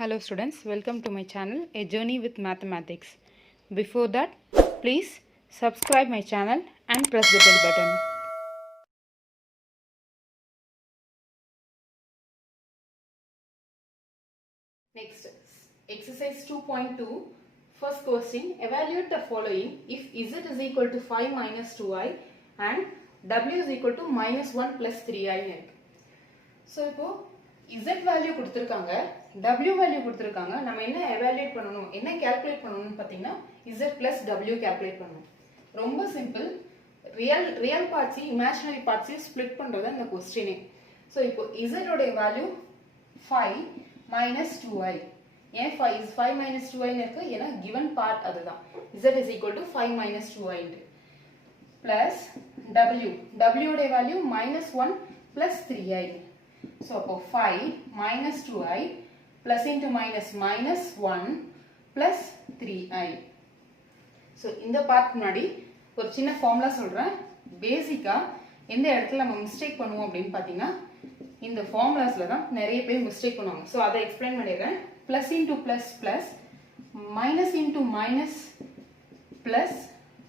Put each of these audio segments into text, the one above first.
Hello students, welcome to my channel A Journey with Mathematics. Before that, please subscribe my channel and press the bell button. Next, exercise 2.2. First question, evaluate the following if z is equal to 5 minus 2i and w is equal to minus 1 plus 3i. So, இப்போ z value கொடுத்திருக்காங்க, w value கொடுத்திருக்காங்க. நம்ம என்ன evaluate பண்ணனும், என்ன calculate பண்ணனும்னு பாத்தீங்கன்னா z plus w calculate பண்ணனும். ரொம்ப simple. real parts imaginary parts split பண்றதா இந்த क्वेश्चन. சோ இப்போ z உடைய value 5 minus 2i. ஏன் 5 minus 2i ன்னு இருக்கு? ஏன்னா given part அதுதான். z is equal to 5 minus 2i plus w உடைய value minus 1 plus 3i. So, 5 minus 2i plus into minus minus 1 plus 3i. So, இந்த part முன்னாடி ஒரு சின்ன formula சொல்றேன். பேசிக்கா எந்த இடத்துல நம்ம மிஸ்டேக் பண்ணுவோம் அப்படின்னு பார்த்தீங்கன்னா இந்த ஃபார்முலாஸ்ல தான் நிறைய பேர் மிஸ்டேக் பண்ணுவாங்க. ஸோ அதை எக்ஸ்பிளைன் பண்ணிடுறேன். Plus into plus plus, minus into minus plus,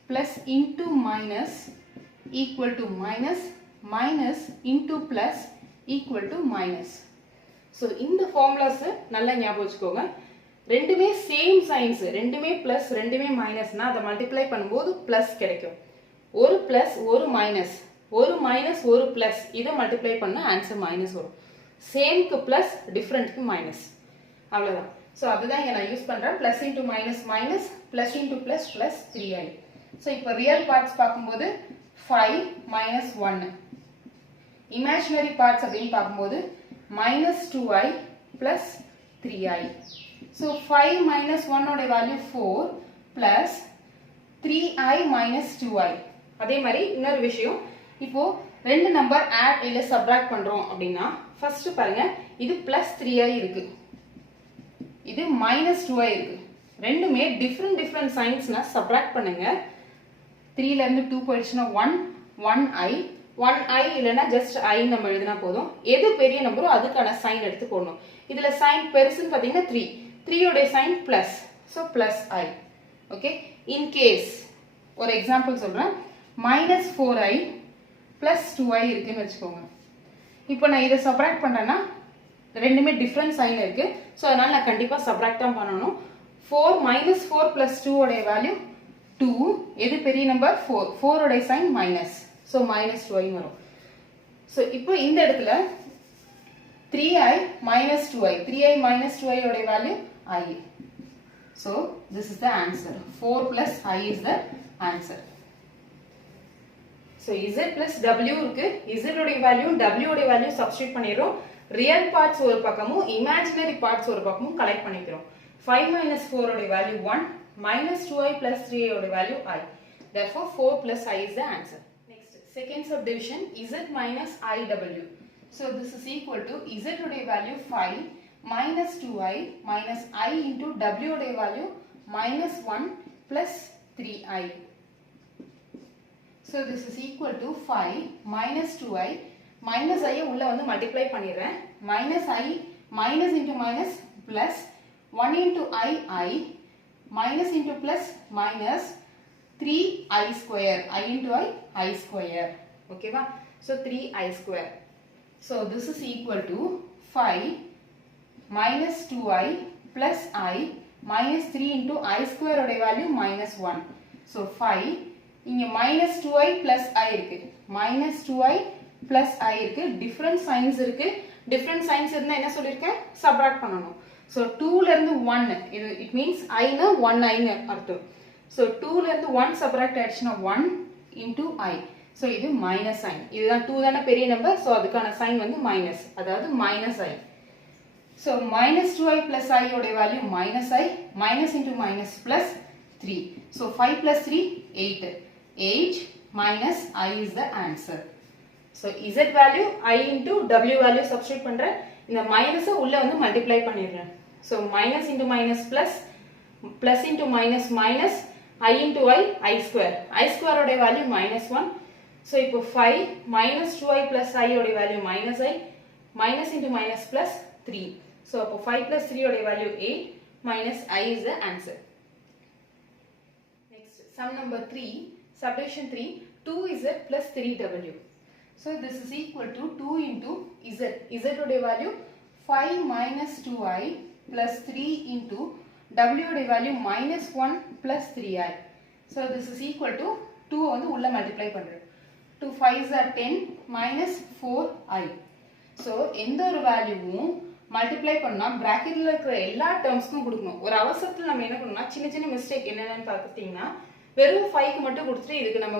plus into minus equal to minus, minus into plus equal to minus. So, இந்த formulas நல்லா ஞாபகம் வச்சுக்கோங்க. ரெண்டுமே same signs, ரெண்டுமே plus, ரெண்டுமே minus னா அதை multiply பண்ணும்போது plus கிடைக்கும். ஒரு plus, ஒரு minus, ஒரு minus, ஒரு plus இதை multiply பண்ணா answer minus வரும். same க்கு plus, different க்கு minus. அவ்வளவுதான். So, அதுதான் இங்க நான் யூஸ் பண்றேன். plus into minus minus, plus into plus plus 3i. So, இப்போ real parts பார்க்கும்போது 5 minus 1. Imaginary parts அப்படின்னு பார்க்கும்போது minus 2i plus 3i. So 5 minus 1 ஓட value 4 plus 3i minus 2i. அதே மாதிரி இன்னொரு விஷயம், இப்போ ரெண்டு நம்பர் add இல்ல subtract பண்றோம் அப்படின்னா first பாருங்க, இது plus 3i இருக்கு, இது minus 2i இருக்கு. ரெண்டுமே different signsனா subtract பண்ணுங்க. 3 ல இருந்து 2 போயிடுச்சுன்னா 1i 1i இல்லனா just i நம்ம எழுதினா போதும். எது பெரிய நம்பரோ அதுக்கான சைன் எடுத்து போடணும். இதுல சைன் பெருசுன்னு பாத்தீங்கன்னா 3. 3 உடைய sign plus. So plus i. Okay? In case ஒரு எக்ஸாம்பிள் சொல்றேன். -4i plus 2i இருக்குன்னு வெச்சுக்கோங்க. இப்போ நான் இத சப்ட்ராக்ட் பண்றேன்னா ரெண்டுமே டிஃபரண்ட் சைன் இருக்கு. சோ அதனால நான் கண்டிப்பா சப்ட்ராக்ட் தான் பண்ணனும். 4 -4 plus 2 உடைய வேல்யூ 2. எது பெரிய நம்பர்? 4. 4 உடைய sign minus. So minus 2i வரும். So இப்போ இந்த இடத்துல 3i minus 2i. 3i minus 2i உடைய value i. So this is the answer. 4 plus i is the answer. So z plus w இருக்கு. z உடைய value w உடைய value substitute பண்ணிரோம். real parts ஒரு பக்கமும் imaginary parts ஒரு பக்கமும் collect பண்ணிக்கிறோம். 5 minus 4 உடைய value 1, minus 2i plus 3i உடைய value i. Therefore 4 plus i is the answer. Second subdivision z minus iw. So this is equal to z உடைய value 5 minus 2i minus I into w உடைய value minus 1 plus 3i. So this is equal to 5 minus 2i minus I உள்ள வந்து multiply பண்ணிடுறேன். minus I minus into minus plus 1 into I minus into plus minus 3i square, I into I square. Okay va? So 3i square. So this is equal to 5 minus 2i plus I minus 3 into I square oda value minus 1. So 5 இங்க minus 2i plus I இருக்கு. minus 2i plus I இருக்கு. different signs இருக்கு. different signs இருந்தா என்ன சொல்லிருக்கேன்? subtract பண்ணனும். So 2 ல இருந்து 1, it means I னா 1i ன்னு அர்த்தம். So 2 ல இருந்து 1 subtract ஆயிடுச்சுனா 1 into I. So இது minus sign. இதுதான் 2 தான பெரிய நம்பர். So அதுக்கான sign வந்து minus. அதாவது minus I. So minus 2i plus I உடைய value minus I. Minus into minus plus 3. So 5 plus 3, 8. 8 minus I is the answer. So z value I into w value substitute பண்றேன். இந்த minus உள்ள வந்து multiply பண்ணிடுறேன். So minus into minus plus, plus into minus minus, I into I square. I square உடைய value minus 1. So இப்போ 5 minus 2i plus I உடைய value minus I. Minus into minus plus 3. So, 5 plus 3 oda value 8 minus I is the answer. Next, sum number 3, subdivision 3, 2z plus 3w. So, this is equal to 2 into z. Z oda value 5 minus 2i plus 3 into w oda value minus 1 plus 3i. So, this is equal to 2 வந்து உள்ள multiply பண்றேன். 2 5s are 10 minus 4i. So, எந்த ஒரு வேல்யூவும் multiply பண்ணா bracketல இருக்கிற எல்லா டேர்ம்ஸ்க்கும் கொடுக்கணும். ஒரு அவசரத்துல நம்ம என்ன பண்ணனும்னா சின்ன சின்ன மிஸ்டேக் என்னன்னு பாத்தீங்கன்னா வெறும் 5 க்கு மட்டும் கொடுத்துட்டு இதுக்கு நம்ம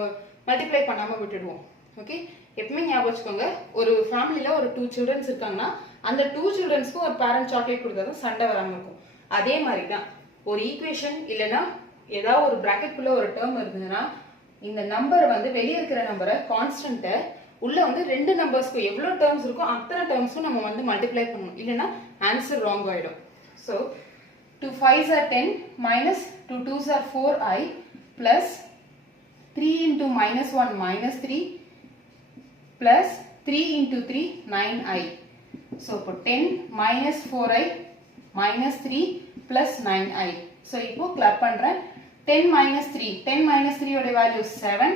multiply பண்ணாம விட்டுடுவோம். ஓகே? எப்பவுமே ஞாபகம் வச்சுக்கோங்க. ஒரு ஃபேமிலில ஒரு 2 children இருக்காங்கன்னா அந்த 2 childrensக்கு ஒரு parent chocolate கொடுத்தா சண்டை வராம இருக்கும். அதே மாதிரி தான் ஒரு ஈக்குவேஷன் இல்லனா ஏதாவது ஒரு bracket குள்ள ஒரு term இருந்ததுன்னா இந்த நம்பர் வந்து வெளிய இருக்கிற நம்பரை கான்ஸ்டன்ட்ட உள்ள வந்து ரெண்டு நம்பர்ஸ்க்கு எவ்வளவு டேர்ம்ஸ் இருக்கோ அத்தனை டேர்ம்ஸும் நம்ம வந்து மல்டிப்ளை பண்ணனும் இல்லனா ஆன்சர் ராங் ஆயிடும் so 2 5s are 10 minus 2 2s are 4i plus 3 into minus 1 minus 3 plus 3 into 3 9i so இப்போ 10 minus 4i minus 3 plus 9i so இப்போ கிளப் பண்றேன் 10 minus 3 ஓட value 7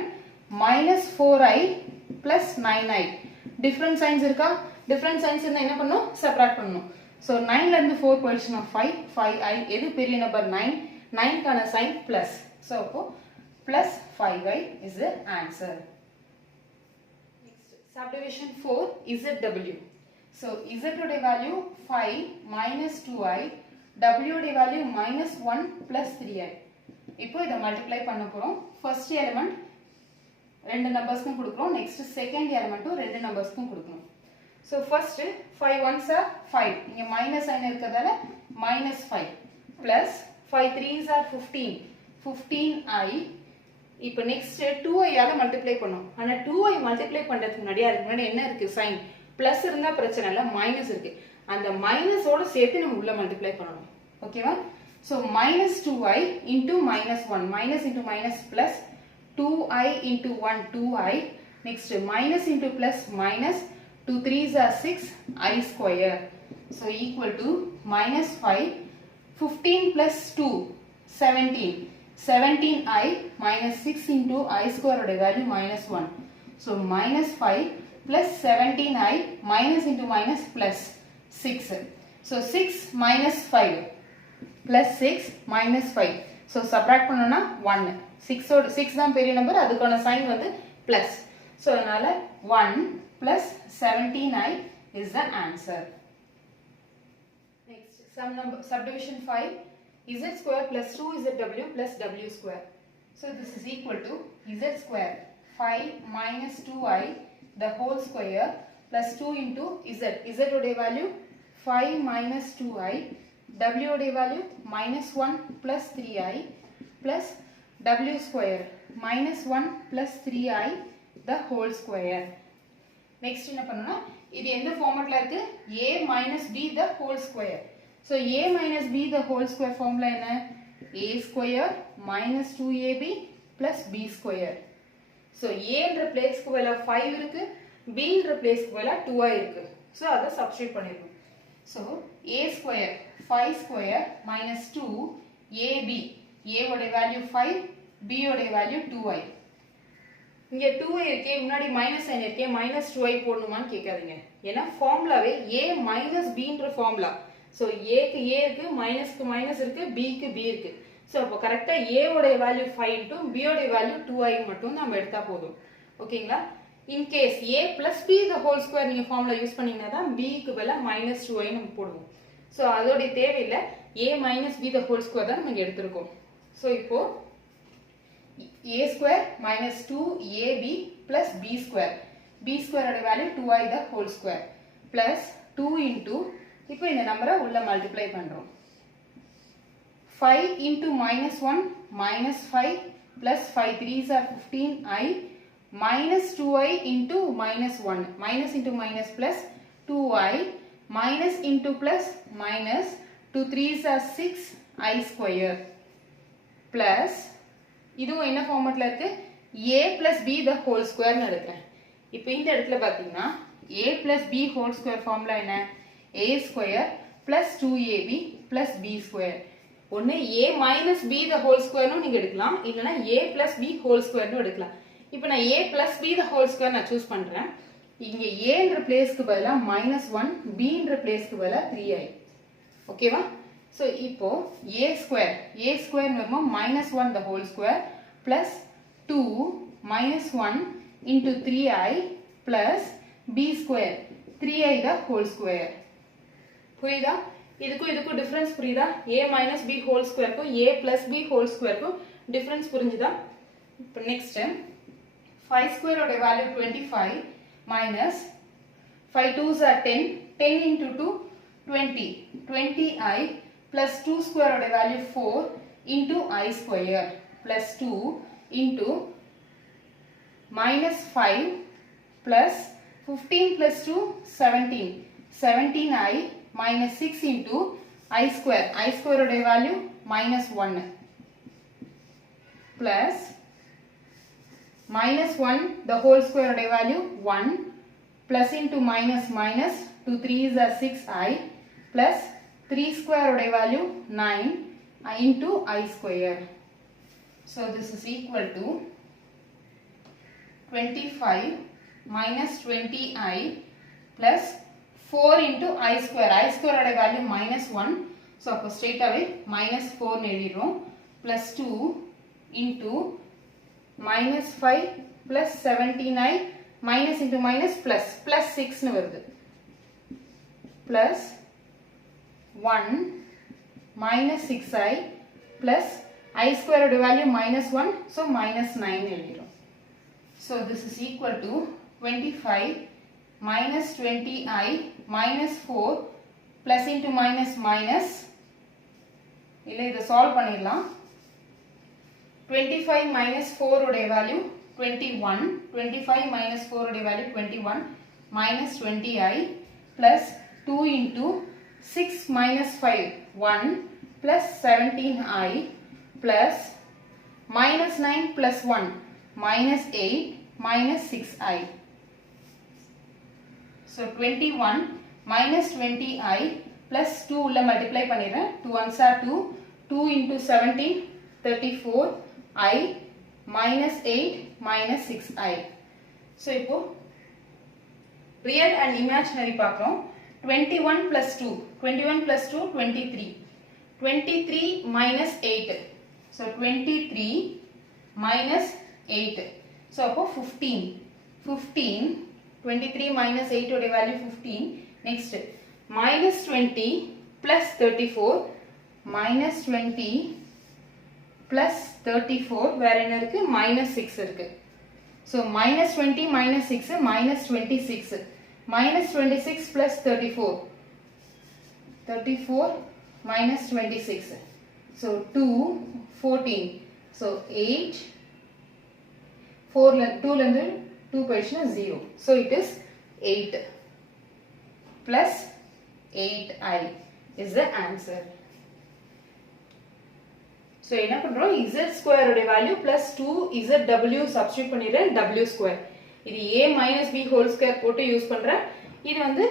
minus 4i plus 9i different signs இருக்கா different signs இருந்தா என்ன பண்ணனும் subtract பண்ணனும் so 9 ல இருந்து 4 போயிடுச்சுனா 5i எது பெரிய நம்பர் 9 கான sign plus so அப்போ plus 5i is the answer next subdivision 4 zw so z ஓட வேல்யூ 5 minus 2i w ஓட வேல்யூ minus 1 plus 3i இப்போ இத மல்டிப்ளை பண்ண போறோம் ஃபர்ஸ்ட் எலிமெண்ட் ரெண்டு நம்பர்ஸ்க்கும் கொடுக்கிறோம் நெக்ஸ்ட் செகண்ட் எலிமெண்ட்டும் ரெண்டு நம்பர்ஸ்க்கும் கொடுக்கணும் சோ ஃபர்ஸ்ட் 5 ones are 5 இங்க மைனஸ் சைன் இருக்கதால -5 பிளஸ் 5 3s are 15i இப்போ நெக்ஸ்ட் 2i ஆல மல்டிப்ளை பண்ணனும் ஆனா 2i மல்டிப்ளை பண்றதுக்கு முன்னாடி அதுக்கு முன்னாடி என்ன இருக்கு சைன் பிளஸ் இருந்தா பிரச்சனை இல்ல மைனஸ் இருக்கு அந்த மைனஸோட சேர்த்து நம்ம உள்ள மல்டிப்ளை பண்ணனும் ஓகேவா So minus 2i into minus 1 minus into minus plus 2i into 1 2i next minus into plus minus 2 3s are 6 I square so equal to minus 5 15 plus 2 17i minus 6 into I square oda value minus 1 so minus 5 plus 17i minus into minus plus 6 so 6 minus 5 plus 6 minus 5 so subtract பண்ணனும்னா 1 6 தான் பெரிய number அதுக்கான sign வந்து plus so அதனால 1 plus 17i is the answer next sum number subdivision 5 z square plus 2zw plus w square so this is equal to z square 5 minus 2i the whole square plus 2 into z oda value 5 minus 2i w oda value minus 1 plus 3i plus w square minus 1 plus 3i the whole square next என்ன பண்ணனும்னா இது எந்த ஃபார்மட்ல இருக்கு a minus b the whole square so a minus b the whole square formula என்ன a square minus 2ab plus b square so a என்ற பிளேஸ்க்கு பதிலா 5 இருக்கு b என்ற பிளேஸ்க்கு பதிலா 2i இருக்கு so அத substitute பண்ணிரோம் so a square 5 square minus 2 ab a ஓட வேல்யூ 5 b ஓட வேல்யூ 2i இங்க 2i இருக்கே முன்னாடி மைனஸ் சைன் இருக்கே -2i போடணுமான்னு கேட்காதீங்க ஏனா ஃபார்முலாவே a b ன்ற ஃபார்முலா சோ a க்கு a இருக்கு மைனஸ்க்கு மைனஸ் இருக்கு b க்கு b இருக்கு சோ அப்ப கரெக்ட்டா a ஓட வேல்யூ 5 into b ஓட வேல்யூ 2i மட்டும் நாம எடுத்தா போதும் ஓகேங்களா in case a plus b the whole square நீங்க ஃபார்முலா யூஸ் பண்ணீங்கனா தான் b க்கு பதிலா -2i நம்ம போடுவோம் சோ அதோட தேவையில்லை a minus b the whole square தான் நம்ம எடுத்துறோம் சோ இப்போ a square minus 2ab plus b square ஓட value 2i the whole square plus 2 into இப்போ இந்த நம்பரை உள்ள மல்டிப்ளை பண்றோம் 5 into minus 1 minus 5 plus 5 3s are 15i minus 2i into minus 1 minus into minus plus 2i minus into plus minus 2 3s are 6i square plus இதுவும் என்ன ஃபார்மட்ல இருக்கு a plus b the whole square னு எடுக்கிறேன் இப்போ இந்த இடத்துல பாத்தீங்கன்னா a plus b whole square formula என்ன a square plus 2ab plus b square. ஒன்னு a minus b the whole square னு நீங்க எடுக்கலாம் இல்லனா a plus b whole square னு எடுக்கலாம். இப்போ நான் a plus b the whole square நான் சூஸ் பண்றேன். இங்க a ன்ற பிளேஸ்க்கு பதிலா -1 b ன்ற பிளேஸ்க்கு பதிலா 3i. ஓகேவா? சோ இப்போ a square வருமா -1 the whole square plus 2 -1 into 3i plus b square 3i the whole square. புரியுதா? இதுக்கு டிஃபரன்ஸ் புரியுதா? a minus b whole square க்கு a plus b whole square க்கு டிஃபரன்ஸ் புரிஞ்சுதா? இப்போ நெக்ஸ்ட் 5 square ஓட value 25 minus 5 2s are 10 10 into 2 20 20i plus 2 square ஓட value 4 into I square plus 2 into minus 5 plus 15 plus 2 17 17i minus 6 into I square ஓட value minus 1 plus minus 1 the whole square ஓட value 1 plus into minus minus 2 3s are 6i plus 3 square ஓட value 9 into I square. So this is equal to 25 minus 20i plus 4 into I square ஓட value minus 1. So அப்போ straight away minus 4 னு எழுதிரும் plus 2 into minus 5 plus 17i minus into minus plus 6 னு வருது plus 1 minus 6i plus I square ஓட value minus 1 so minus 9 எழுதிரும். So this is equal to 25 minus 20i minus 4 plus into minus minus இல்ல இதை solve பண்ணிடலாம். 25 minus 4 உடைய value 21 25 minus 4 உடைய value 21 minus 20i plus 2 into 6 minus 5 1 plus 17i plus minus 9 plus 1 minus 8 minus 6i. So 21 minus 20i plus 2 உள்ள multiply பண்ணிடுறேன் 2 ones are 2 2 into 17 34 I minus 8 minus 6i. So இப்போ real and imaginary பார்க்கிறோம் 21 plus 2 21 plus 2 23 23 minus 8 so 23 minus 8 so அப்போ 15 23 minus 8 உடைய value 15 next minus 20 plus 34 minus 20 plus 34 வேற என்ன இருக்கு minus 6 இருக்கு so minus 20 minus 6 minus 26 minus 26 plus 34 minus 26 so 2 14 so 8 4 2 ல இருந்து 2 போயிடுச்சுனா 0 so it is 8 plus 8i is the answer. So என்ன பண்றோம் z square உடைய வேல்யூ plus 2zw substitute பண்ணிடுறேன் w square இது a minus b whole square போட்டு use பண்றேன் இது வந்து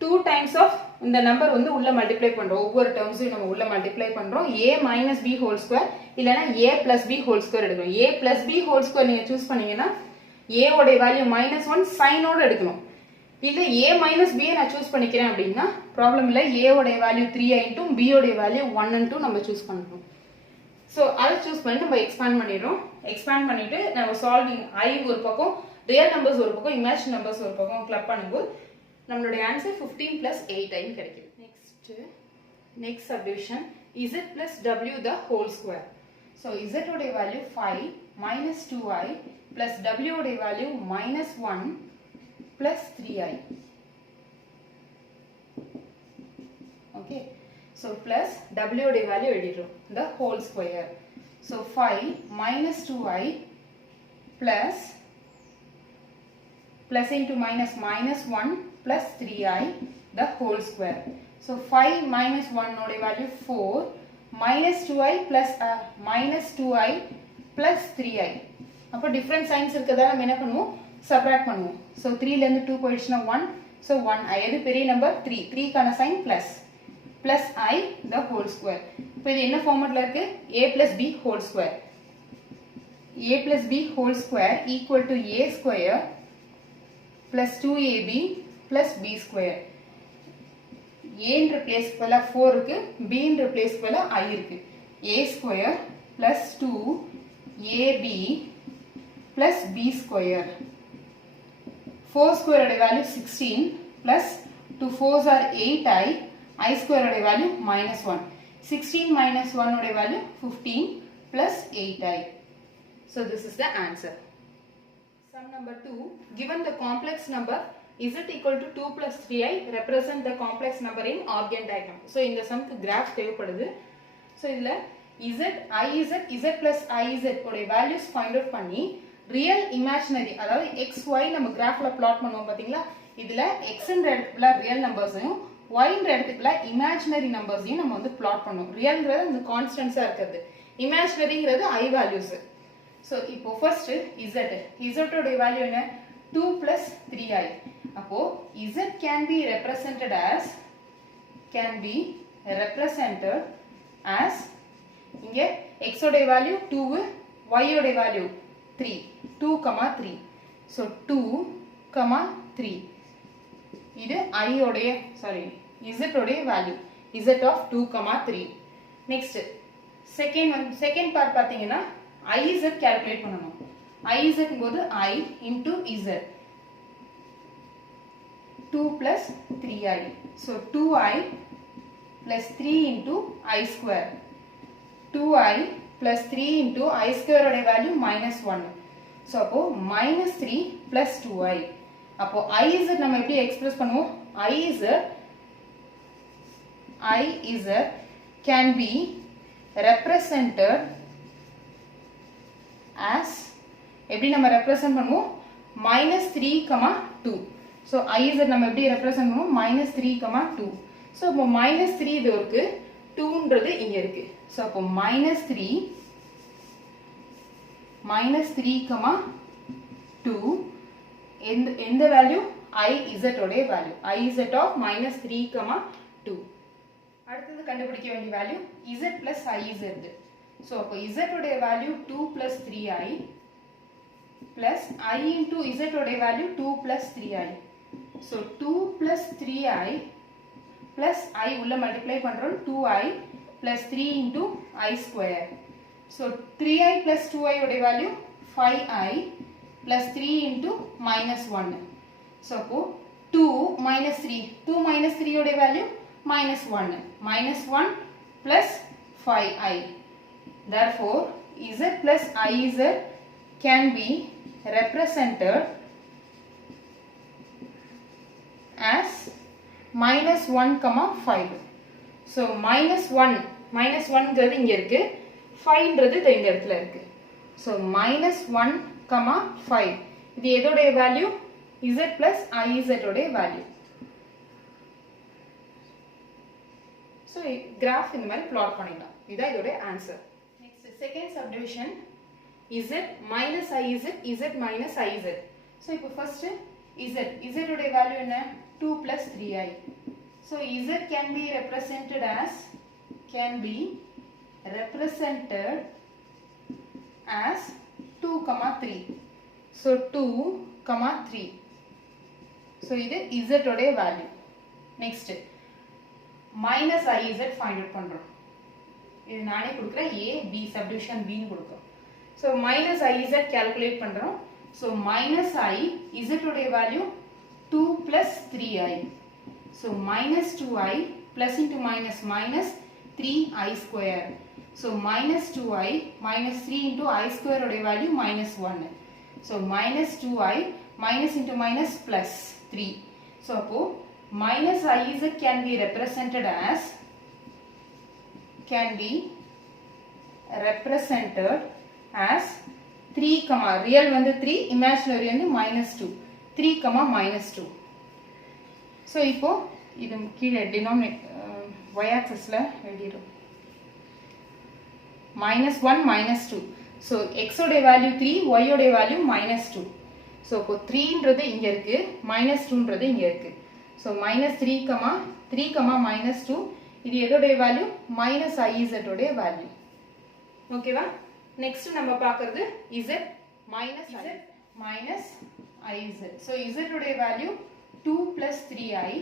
2 times of இந்த நம்பர் வந்து உள்ள மல்டிப்ளை பண்றோம் ஒவ்வொரு டேர்ம்ஸையும் நம்ம உள்ள மல்டிப்ளை பண்றோம் a minus b whole square இல்லனா a plus b whole square எடுக்கணும் a plus b whole square நீங்க சூஸ் பண்ணீங்கன்னா a உடைய வேல்யூ -1 sin ஓட எடுக்கணும் இல்ல a minus b நான் சூஸ் பண்ணிக்கிறேன் அப்படினா ப்ராப்ளம் இல்ல a உடைய வேல்யூ 3i into b உடைய வேல்யூ 1 into நம்ம சூஸ் பண்றோம் சோ அதை சூஸ் பண்ணி நம்ம எக்ஸ்பாண்ட் பண்ணிரோம் எக்ஸ்பாண்ட் பண்ணிட்டு நம்ம சால்விங் i ஒரு பக்கம் ரியல் நம்பர்ஸ் ஒரு பக்கம் இமேஜினரி நம்பர்ஸ் ஒரு பக்கம் கிளப் பண்ணும்போது நம்மளுடைய ஆன்சர் 15 plus 8i கிடைக்கும் next subdivision z plus w the whole square so z உடைய value 5 minus 2i plus w உடைய value -1 plus 3i okay so plus w உடைய value எழுதிரோம் the whole square so 5 minus 2i plus into minus 1 plus 3i the whole square so 5 minus 1 உடைய value 4 minus 2i plus minus 2i plus 3i அப்ப different science இருக்கதா நம்ம என்ன பண்ணுவோம் subtract பண்ணுவோம் so 3 ல இருந்து 2 போயிடுச்சுனா 1 so 1 எது பெரிய நம்பர் 3 3 கான sign plus plus I the whole square. இப்போ இது என்ன ஃபார்மட்ல இருக்கு? a plus b whole square. a plus b whole square equal to a square plus 2ab plus b square. a என்ற பிளேஸ்க்கு பதிலா 4 இருக்கு, b என்ற பிளேஸ்க்கு பதிலா I இருக்கு. a square plus 2ab plus b square. 4 square ஓட value 16 plus 2 4s are 8i, I square ஓட வேல்யூ -1. 16 minus 1 ஓட value 15 plus 8i. So this is the answer. Sum number 2. Given the complex number z equal to 2 plus 3i, represent the complex number in organ diagram. So இந்த சம்க்கு graph தேவைப்படுது. So இதுல z, iz, z plus iz ஓட values find out பண்ணி real imaginary அதாவது x, y நம்ம graphல plot பண்ணுவோம் பாத்தீங்களா? இதுல x என்ற இடத்துல real numbersையும் y என்ற இடத்துல imaginary numbersையும் நம்ம வந்து plot பண்ணுவோம். realங்கிறது அந்த constants இருக்குது. imaginaryங்கிறது I values. So இப்போ first z ஓட வேல்யூ என்ன? 2 plus 3i. அப்போ z can be represented as இங்க x ஓட வேல்யூ 2, y ஓட வேல்யூ 3, 2, 3. So 2, 3. இது I ஓடைய z ஓடைய value, z of 2, 3. Next second part பாத்தீங்கன்னா iz calculate பண்ணனும். iz போது I into z. 2 plus 3i. So 2i plus 3 into I square. 2i plus 3 into I square ஓட value -1. So அப்போ -3 plus 2i. அப்போ iz நம்ம எப்படி express பண்ணுவோம்? iz can be represented as எப்படி நம்ம ரெப்ரசன்ட் பண்ணுவோம்? -3, 2. So iz நம்ம எப்படி ரெப்ரசன்ட் பண்ணுவோம்? -3, 2. So அப்போ -3 இது இருக்கு, 2ன்றது இங்க இருக்கு. So அப்போ -3, 2 எந்த வேல்யூ? iz ஓட வேல்யூ, iz of -3, 2. அடுத்தது கண்டுபிடிக்க வேண்டிய value z plus iz. So அப்போ z ஓட value 2 plus 3i plus I into z ஓட value 2 plus 3i. So 2 plus 3i plus I உள்ள மல்டிப்ளை பண்றோம், 2i plus 3 into I square. So 3i plus 2i ஓட value 5i plus 3 into -1. So அப்போ 2 minus 3, 2 minus 3 ஓட value -1. -1 plus 5i. Therefore z plus iz can be represented as -1, 5. So -1 ங்கிறது இங்க இருக்கு, 5ன்றது இந்த இடத்துல இருக்கு. So -1, 5. இது எதோட வேல்யூ? z plus iz ஓட வேல்யூ. So graph இந்த மாதிரி plot பண்ணிடலாம். இதான் இதோட answer. Next second subdivision z minus iz, z minus iz. So இப்போ first z ஓட வேல்யூ என்ன? 2 plus 3i. So z can be represented as 2, 3. So 2, 3. So இது z ஓட value. Next minus iz find out பண்றோம். இது நானே கொடுக்கிறேன், a b subdivision b னு கொடுக்கிறோம். So minus iz calculate பண்றோம். So minus I z ஓட value 2 plus 3i. So minus 2i plus into minus minus 3i square. So minus 2i minus 3 into I square ஓட value -1. So minus 2i minus into minus plus 3. So அப்போ minus iz can be represented as -3, real வந்து 3, imaginary வந்து -2. 3, -2. So இப்போ இது கீழே y axisல எழுதிரும். -1, -2. So x ஓட value 3, y ஓட value -2. So இப்போ 3ன்றது இங்க இருக்கு, -2ன்றது இங்க இருக்கு. So -3, -2. இது எதோடைய வேல்யூ மைனஸ் iz உடைய வேல்யூ. ஓகேவா? நெக்ஸ்ட் நம்ம பார்க்கிறது z minus iz. So z உடைய value 2 plus 3i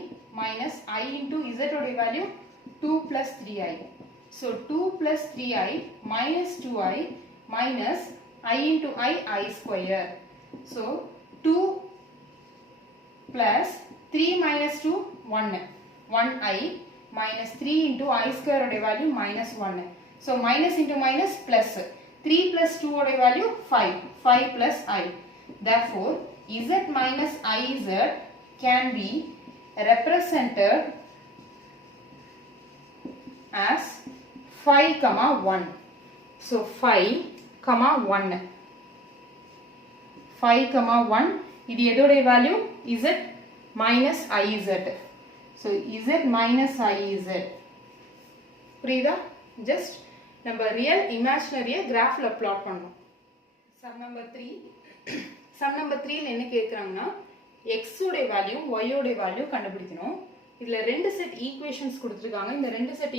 minus i into z உடைய value 2 plus 3i. So 2 plus 3i minus 2i minus I into I square. So 2 plus 3 minus 2 1 1i minus 3 into I square oda value minus 1. So minus into minus plus 3 plus 2 oda value 5 plus I. Therefore z minus iz can be represented as 5 comma 1. So 5 comma 1 5 comma 1 இது எதோடைய value z minus iz. So z minus iz புரியுதா? Just நம்ம real இமேஜினரிய கிராஃப்ல plot பண்ணோம். Sum number 3 ல என்ன கேக்குறாங்கன்னா x உடைய வேல்யூ y உடைய வேல்யூ கண்டுபிடிக்கணும். இதுல ரெண்டு செட் ஈக்குவேஷன்ஸ் கொடுத்திருக்காங்க. இந்த ரெண்டு செட்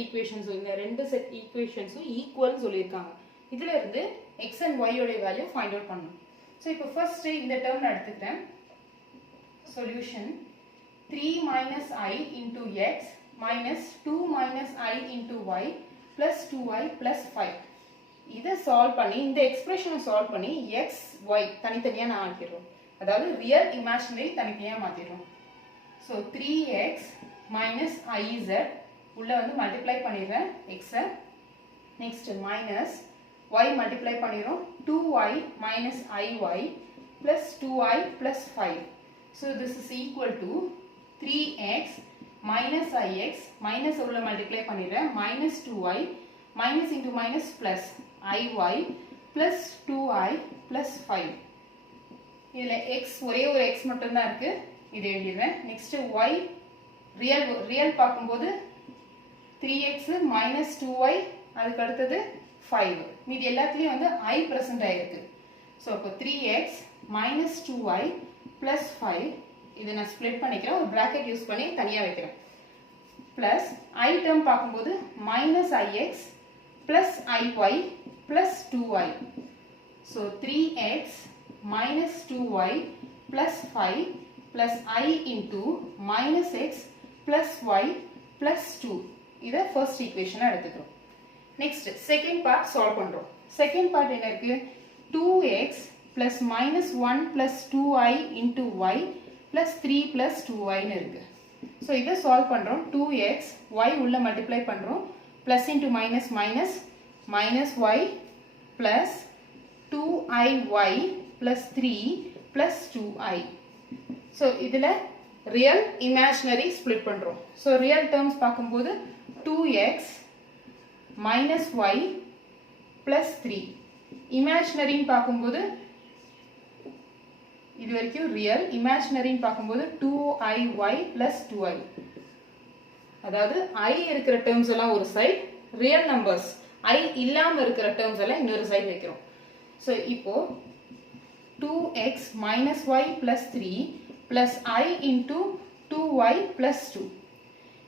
ஈக்குவேஷன்ஸும் ஈக்குவல் சொல்லிருக்காங்க. இதுல இருந்து x and y உடைய வேல்யூ ஃபைண்ட் அவுட் பண்ணனும். சோ இப்போ ஃபர்ஸ்ட் இந்த டேர்ம் எடுத்துக்கிறேன். Solution 3 minus I into x minus 2 minus I into y plus 2i plus 5. இதை சால்வ் பண்ணி இந்த எக்ஸ்பிரஷனை சால்வ் பண்ணி x y தனித்தனியா நான் ஆக்கிடுறோம். அதாவது ரியல் இமேஜினரி தனித்தனியா மாத்திடுறோம். சோ 3x minus iz உள்ள வந்து மல்டிப்ளை பண்ணிடுறேன் x. Next minus y multiply பண்ணிரோம் 2y minus iy plus 2i plus 5. So this is equal to 3x minus ix minus உள்ள மல்டிப்ளை பண்ணிடுறேன் minus 2y minus into minus plus iy plus 2i plus 5. இதுல x ஒரே ஒரு x மட்டும் தான் இருக்கு. இதை எழுதிடுறேன். நெக்ஸ்ட் y ரியல் பார்க்கும்போது 3x minus 2y அதுக்கு அடுத்தது 5. மீதி எல்லாத்துலயும் வந்து i பிரசன்ட் ஆயிருக்கு. சோ அப்ப 3x minus 2y plus 5 இதை நான் ஸ்ப்ளிட் பண்ணிக்கிறேன். ஒரு பிராக்கெட் யூஸ் பண்ணி தனியா வைக்கிறேன். பிளஸ் i டேர்ம் பார்க்கும்போது minus ix plus iy plus 2y. So 3x minus 2y plus 5 plus I into minus x plus y plus 2. இதை ஃபர்ஸ்ட் ஈக்குவேஷனா எடுத்துக்கிறோம். நெக்ஸ்ட் செகண்ட் பார்ட் சால்வ் பண்றோம். செகண்ட் பார்ட் என்ன இருக்கு? 2x plus minus 1 plus 2i into y plus 3 plus 2y ன்னு இருக்கு. So இதை solve பண்றோம். 2x y உள்ள மல்டிப்ளை பண்றோம். plus into minus minus minus y plus 2iy plus 3 plus 2i. So இதுல ரியல் இமேஜினரி ஸ்ப்ளிட் பண்றோம். ஸோ ரியல் டேர்ம்ஸ் பார்க்கும்போது 2x minus y plus 3. இமேஜினரின்னு பார்க்கும்போது இது வரைக்கும் ரியல். இமேஜினரின்னு பார்க்கும்போது 2iy plus 2i. அதாவது i இருக்கிற டேர்ம்ஸ் எல்லாம் ஒரு சைடு, ரியல் நம்பர்ஸ் i இல்லாம இருக்கிற டேர்ம்ஸ் எல்லாம் இன்னொரு சைடு வைக்கிறோம். ஸோ இப்போ 2x minus y plus 3 plus I into 2y plus 2.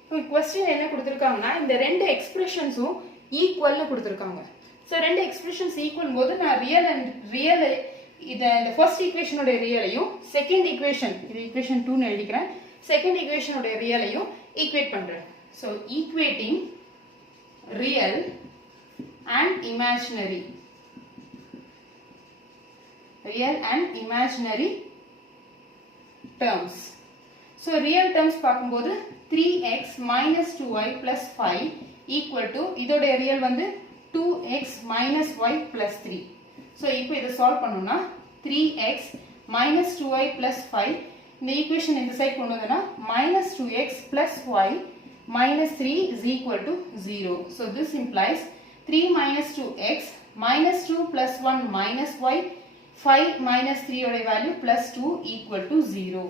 இப்போ क्वेश्चन என்ன கொடுத்திருக்காங்கன்னா இந்த ரெண்டு எக்ஸ்பிரஷன்ஸும் ஈக்குவல்னு கொடுத்திருக்காங்க. சோ ரெண்டு எக்ஸ்பிரஷன்ஸ் ஈக்குவல் போது நான் ரியல் இந்த ஃபர்ஸ்ட் ஈக்குவேஷனோட ரியலையும் செகண்ட் ஈக்குவேஷன் இது ஈக்குவேஷன் 2 ன்னு எழுதிக்கிறேன். செகண்ட் ஈக்குவேஷனோட ரியலையும் ஈக்குவேட் பண்றேன். So equating real and imaginary. Real and imaginary terms. So real terms பார்க்கும்போது 3x minus 2y plus 5 equal to இதோட real வந்து 2x minus y plus 3. So இப்போ இதை solve பண்ணோம்னா 3x minus 2y plus 5 இந்த equation இந்த side கொண்டு வந்தோம்னா minus 2x plus y minus 3 is equal to 0. So this implies 3 minus 2x minus 2 plus 1 minus y 5 minus 3 ஓட value plus 2 equal to 0.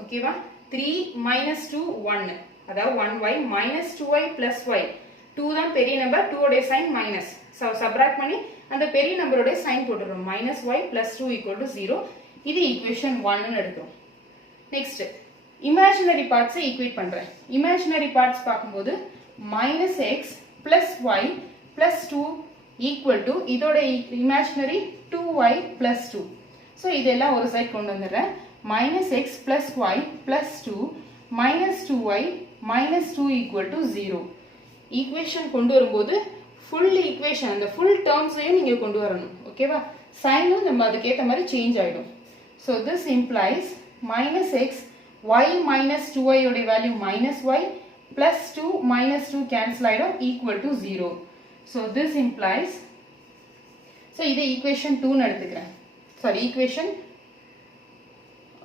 ஓகேவா? 3 minus 2 1 அதாவது 1y minus 2y plus y 2 தான் பெரிய number, 2 ஓட sign minus. So subtract பண்ணி அந்த பெரிய நம்பரோட சைன் போட்டுறோம். minus y plus 2 equal to 0. இது ஈக்குவேஷன் 1 ன்னு எடுக்கிறோம். நெக்ஸ்ட் இமேஜினரி பார்ட்ஸ் ஈக்குவேட் பண்றேன். இமேஜினரி பார்ட்ஸ் பார்க்கும்போது minus x plus y plus 2 equal to இதோட imaginary 2y plus 2. So இதெல்லாம் ஒரு சைட் கொண்டு வந்துடுறேன். minus x plus y plus 2 minus 2y minus 2 equal to 0. Equation கொண்டு வரும்போது full equation அந்த full termsையும் நீங்க கொண்டு வரணும். ஓகேவா? சைனும் நம்ம அதுக்கேற்ற மாதிரி சேஞ்ச் ஆயிடும். So this implies minus x y minus 2y உடைய value minus y plus 2 minus 2 cancel ஆயிடும் equal to 0. So this implies, so இது equation 2 னு எடுத்துக்கிறேன். Sorry, equation,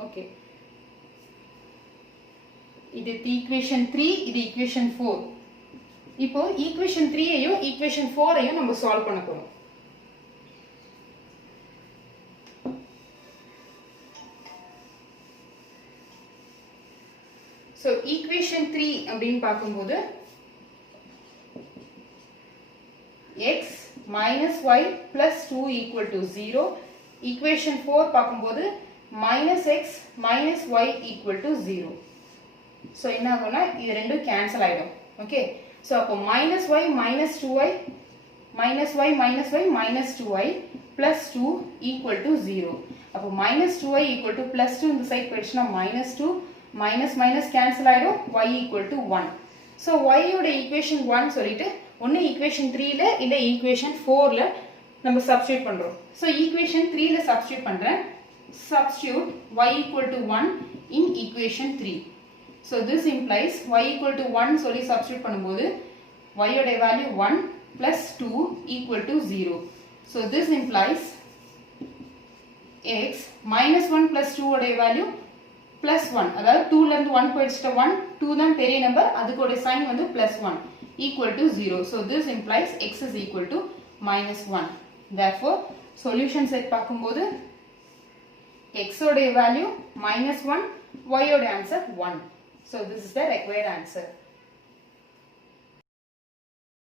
okay. இது equation 3, இது equation 4. இப்போ equation 3 ஐயும் equation 4 ஐயும் நம்ம சால்வ் பண்ண போறோம். So equation 3 அப்படினு பாக்கும்போது x minus y plus 2 equal to 0. equation 4 பாக்கும்போது minus x minus y equal to 0. So என்ன ஆகும்னா இது ரெண்டும் கேன்சல் ஆயிடும். ஓகே, so அப்போ minus y minus 2y minus y minus y minus 2y plus 2 equal to 0. அப்போ minus 2y equal to plus 2 இந்த side போயிடுச்சுன்னா minus 2 minus minus cancel ஆயிடும் y equal to 1. So y ஓட equation 1 சொல்லிட்டு ஒன்னு equation 3 ல இல்ல equation 4 ல நம்ம substitute பண்றோம். So equation 3 ல substitute பண்றேன். Substitute y equal to 1 in equation 3. So this implies y equal to 1 சொல்லி substitute பண்ணும்போது y ஓட value 1 plus 2 equal to 0. So this implies x minus 1 plus 2 ஓட value plus 1, அதாவது 2 ல இருந்து 1 போயிடுச்சுட்ட 1, 2 தான் பெரிய நம்பர், அதுக்கோட சைன் வந்து plus 1 equal to 0. So this implies x is equal to minus 1. Therefore, solution set பார்க்கும்போது x ஓட value minus 1, y ஓட answer 1. So this is the required answer.